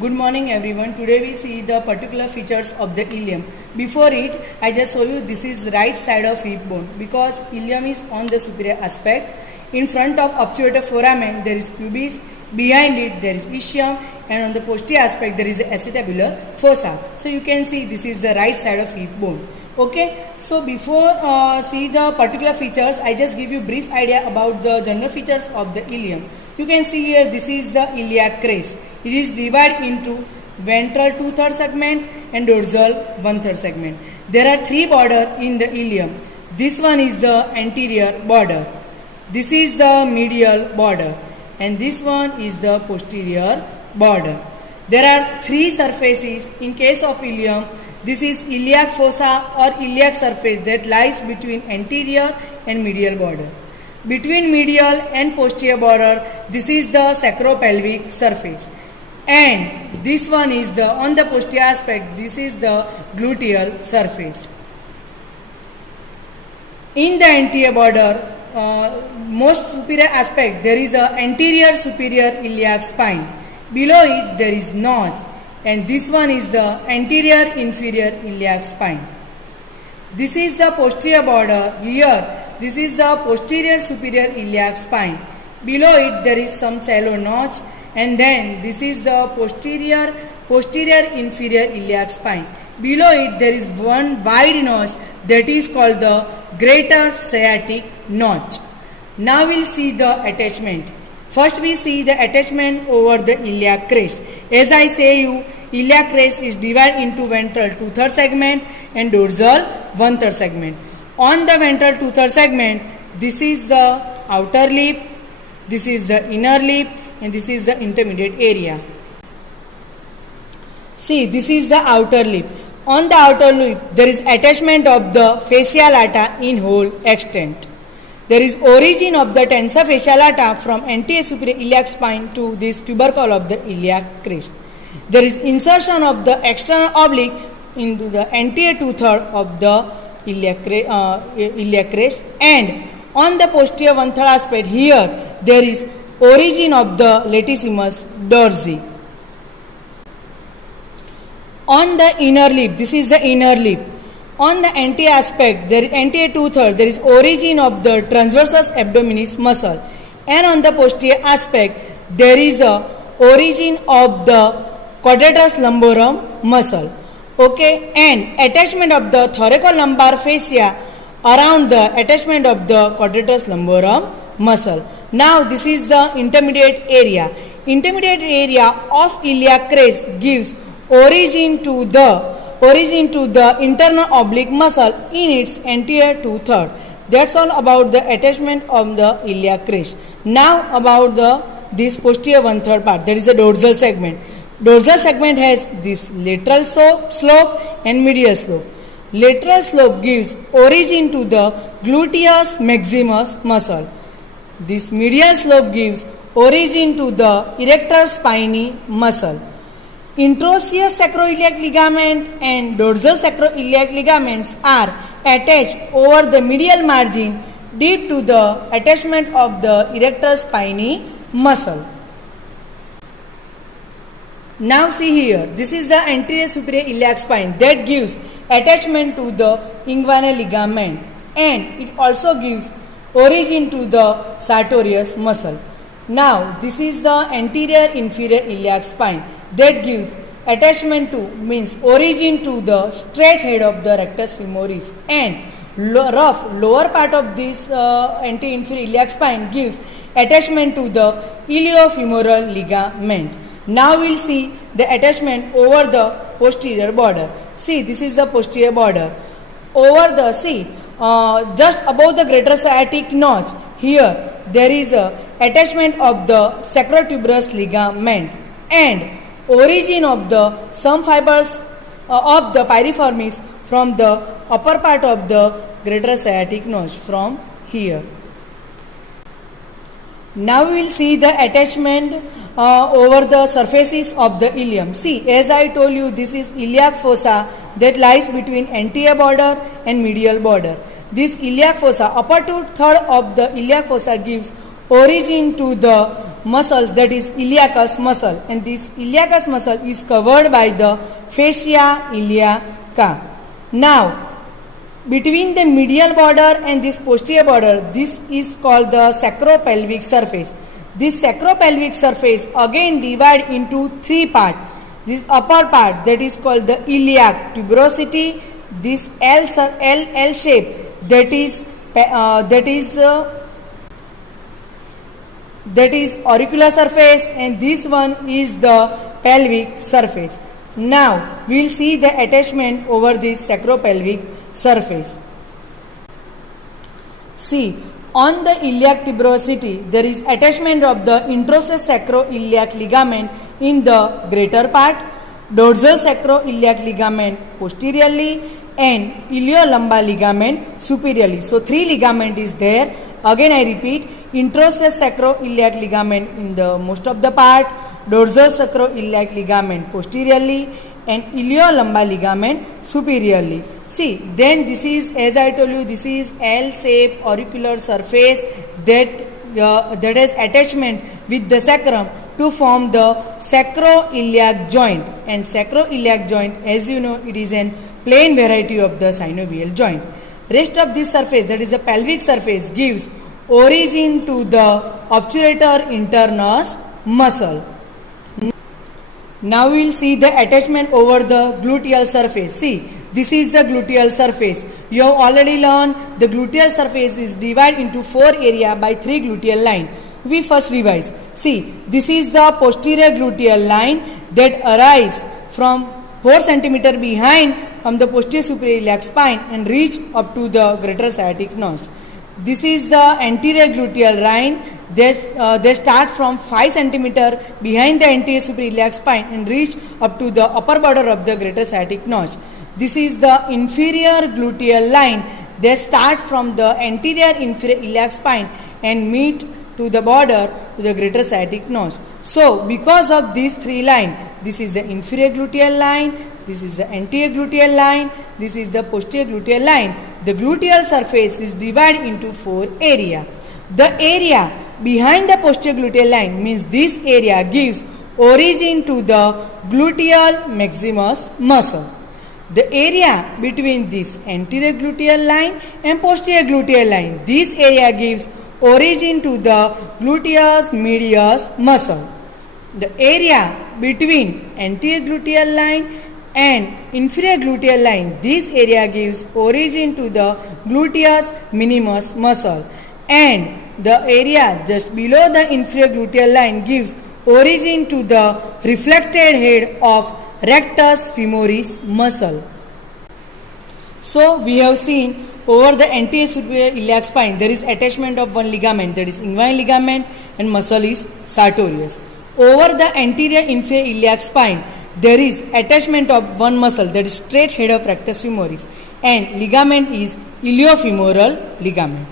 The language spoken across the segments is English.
Good morning everyone. Today we see the particular features of the ilium. Before it, I just show you this is right side of hip bone because ilium is on the superior aspect. In front of obturator foramen there is pubis, behind it there is ischium, and on the posterior aspect there is acetabular fossa. So you can see this is the right side of hip bone. Okay, so before see the particular features, I just give you brief idea about the general features of the ilium. You can see here this is the iliac crest. It is divided into ventral 2/3 segment and dorsal 1/3 segment. There are three borders in the ilium. This one is the anterior border. This is the medial border, and this one is the posterior border. There are three surfaces in case of ilium. This is iliac fossa or iliac surface that lies between anterior and medial border. Between medial and posterior border, this is the sacropelvic surface. And this one is the on the posterior aspect, this is the gluteal surface. In the anterior border, most superior aspect, there is a anterior superior iliac spine. Below it there is notch, and this one is the anterior inferior iliac spine. This is the posterior border. Here this is the posterior superior iliac spine. Below it there is some shallow notch, and then this is the posterior inferior iliac spine. Below it there is one wide notch that is called the greater sciatic notch. Now we'll see the attachment. First we see the attachment over the iliac crest. As I say you, iliac crest is divided into ventral 2/3 segment and dorsal 1/3 segment. On the ventral 2/3 segment, this is the outer lip, this is the inner lip, and this is the intermediate area. See, this is the outer lip. On the outer lip, there is attachment of the fascia lata in whole extent. There is origin of the tensor fascia lata from anterior superior iliac spine to this tubercle of the iliac crest. There is insertion of the external oblique into the anterior 2/3 of the iliac crest, and on the posterior 1/3 aspect, here there is origin of the latissimus dorsi. On the inner lip, this is the inner lip. On the anterior aspect, there is anterior 2/3, there is origin of the transversus abdominis muscle, and on the posterior aspect, there is a origin of the quadratus lumborum muscle. Okay, and attachment of the thoracolumbar fascia around the attachment of the quadratus lumborum muscle. Now this is the intermediate area. Intermediate area of iliac crest gives origin to the internal oblique muscle in its anterior 2/3. That's all about the attachment of the iliac crest. Now about this posterior 1/3 part, that is the dorsal segment. Dorsal segment has this lateral slope and medial slope. Lateral slope gives origin to the gluteus maximus muscle. This medial slope gives origin to the erector spinae muscle. Intraosseous sacroiliac ligament and dorsal sacroiliac ligaments are attached over the medial margin deep to the attachment of the erector spinae muscle. Now see here, this is the anterior superior iliac spine that gives attachment to the inguinal ligament, and it also gives origin to the sartorius muscle. Now this is the anterior inferior iliac spine that gives attachment to, means origin to the straight head of the rectus femoris, and rough lower part of this anterior inferior iliac spine gives attachment to the iliofemoral ligament. Now we will see the attachment over the posterior border. See, this is the posterior border. Over the, just above the greater sciatic notch, here there is a attachment of the sacrotuberous ligament, and origin of the some fibers of the piriformis from the upper part of the greater sciatic notch from here. Now we will see the attachment over the surfaces of the ilium. See, as I told you, this is iliac fossa that lies between anterior border and medial border. This iliac fossa, upper 2/3 of the iliac fossa gives origin to the muscles, that is iliacus muscle, and this iliacus muscle is covered by the fascia iliaca. Now, between the medial border and this posterior border, this is called the sacropelvic surface. This sacropelvic surface again divide into three parts. This upper part, that is called the iliac tuberosity. This L shape, that is auricular surface, and this one is the pelvic surface. Now we will see the attachment over this sacropelvic surface. See, on the iliac tuberosity there is attachment of the introsseous sacroiliac ligament in the greater part, dorsal sacroiliac ligament posteriorly, and iliolumbar ligament superiorly. So three ligament is there. Again I repeat, introsseous sacroiliac ligament in the most of the part, dorsal sacroiliac ligament posteriorly, and iliolumbar ligament superiorly. See, then this is, as I told you, this is L-shaped auricular surface that has attachment with the sacrum to form the sacroiliac joint. And sacroiliac joint, as you know, it is an plain variety of the synovial joint. Rest of this surface, that is the pelvic surface, gives origin to the obturator internus muscle. Now we will see the attachment over the gluteal surface. See, this is the gluteal surface. You have already learned the gluteal surface is divided into four areas by three gluteal line. We first revise. See, this is the posterior gluteal line that arises from 4 cm behind from the posterior superior iliac spine and reach up to the greater sciatic notch. This is the anterior gluteal line. They start from 5 cm behind the anterior superior iliac spine and reach up to the upper border of the greater sciatic notch. This is the inferior gluteal line. They start from the anterior inferior iliac spine and meet to the border to the greater sciatic notch. So, because of these three lines, this is the inferior gluteal line, this is the anterior gluteal line, this is the posterior gluteal line. The gluteal surface is divided into four areas. The area behind the posterior gluteal line means this area gives origin to the gluteal maximus muscle. The area between this anterior gluteal line and posterior gluteal line, this area gives origin to the gluteus medius muscle. The area between anterior gluteal line and inferior gluteal line, this area gives origin to the gluteus minimus muscle, and the area just below the inferior gluteal line gives origin to the reflected head of rectus femoris muscle. So we have seen over the anterior superior iliac spine there is attachment of one ligament, that is inguinal ligament, and muscle is sartorius. Over the anterior inferior iliac spine there is attachment of one muscle, that is straight head of rectus femoris, and ligament is iliofemoral ligament.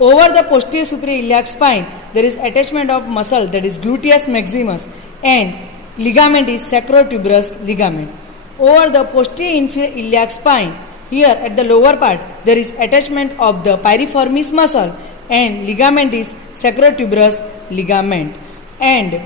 Over the posterior superior iliac spine there is attachment of muscle, that is gluteus maximus, and ligament is sacrotuberous ligament. Over the posterior inferior iliac spine, here at the lower part there is attachment of the piriformis muscle, and ligament is sacrotuberous ligament. And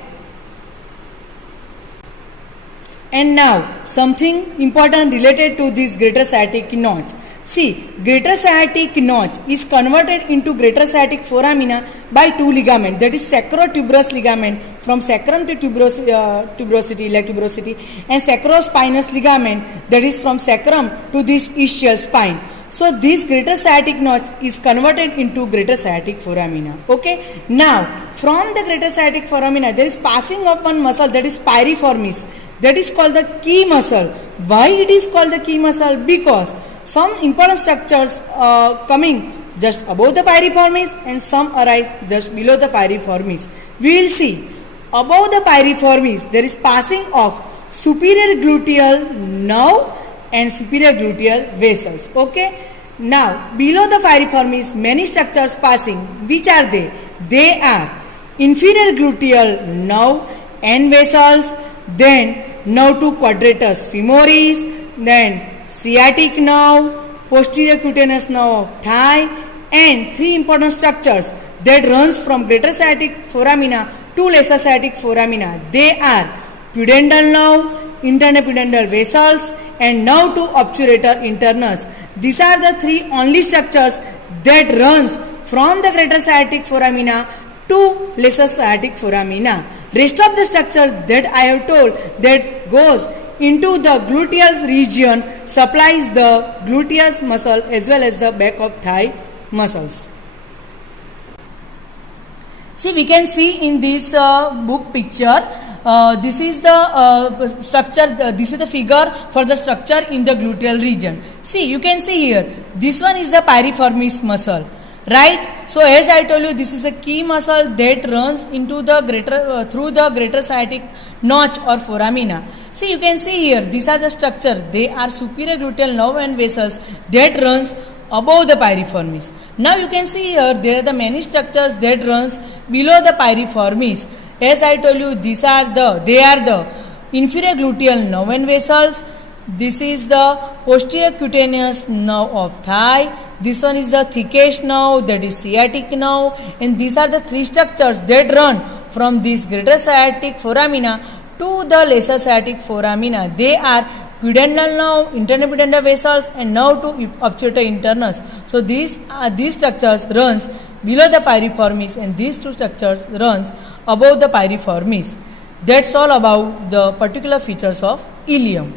now something important related to this greater sciatic notch. See, greater sciatic notch is converted into greater sciatic foramina by two ligaments, that is sacrotuberous ligament from sacrum to tuberosity, iliac tuberosity, and sacrospinous ligament, that is from sacrum to this ischial spine. So this greater sciatic notch is converted into greater sciatic foramina. Okay. Now from the greater sciatic foramina there is passing of one muscle, that is piriformis, that is called the key muscle. Why it is called the key muscle? Because some important structures coming just above the piriformis and some arise just below the piriformis. We will see above the piriformis there is passing of superior gluteal nerve and superior gluteal vessels. Okay. Now below the piriformis many structures passing. Which are they? They are inferior gluteal nerve and vessels, then nerve to quadratus femoris, then sciatic nerve, posterior cutaneous nerve of thigh, and three important structures, that runs from greater sciatic foramina to lesser sciatic foramina. They are pudendal nerve, internopudendal vessels, and nerve to obturator internus. These are the three only structures that runs from the greater sciatic foramina to lesser sciatic foramina. Rest of the structure that I have told that goes into the gluteus region supplies the gluteus muscle as well as the back of thigh muscles. See, we can see in this book picture, this is the structure, this is the figure for the structure in the gluteal region. See, you can see here, this one is the piriformis muscle, right? So, as I told you, this is a key muscle that runs into the greater, through the greater sciatic notch or foramina. See, you can see here, these are the structure, they are superior gluteal nerve and vessels that runs above the piriformis. Now you can see here, there are the many structures that runs below the piriformis. As I told you, they are the inferior gluteal nerve and vessels. This is the posterior cutaneous nerve of thigh. This one is the thickest nerve, that is sciatic nerve. And these are the three structures that run from this greater sciatic foramina to the lesser sciatic foramina. They are pudendal nerve, internopudendal vessels, and nerve to obturator internus. So these structures runs below the piriformis, and these two structures runs above the piriformis. That's all about the particular features of ileum.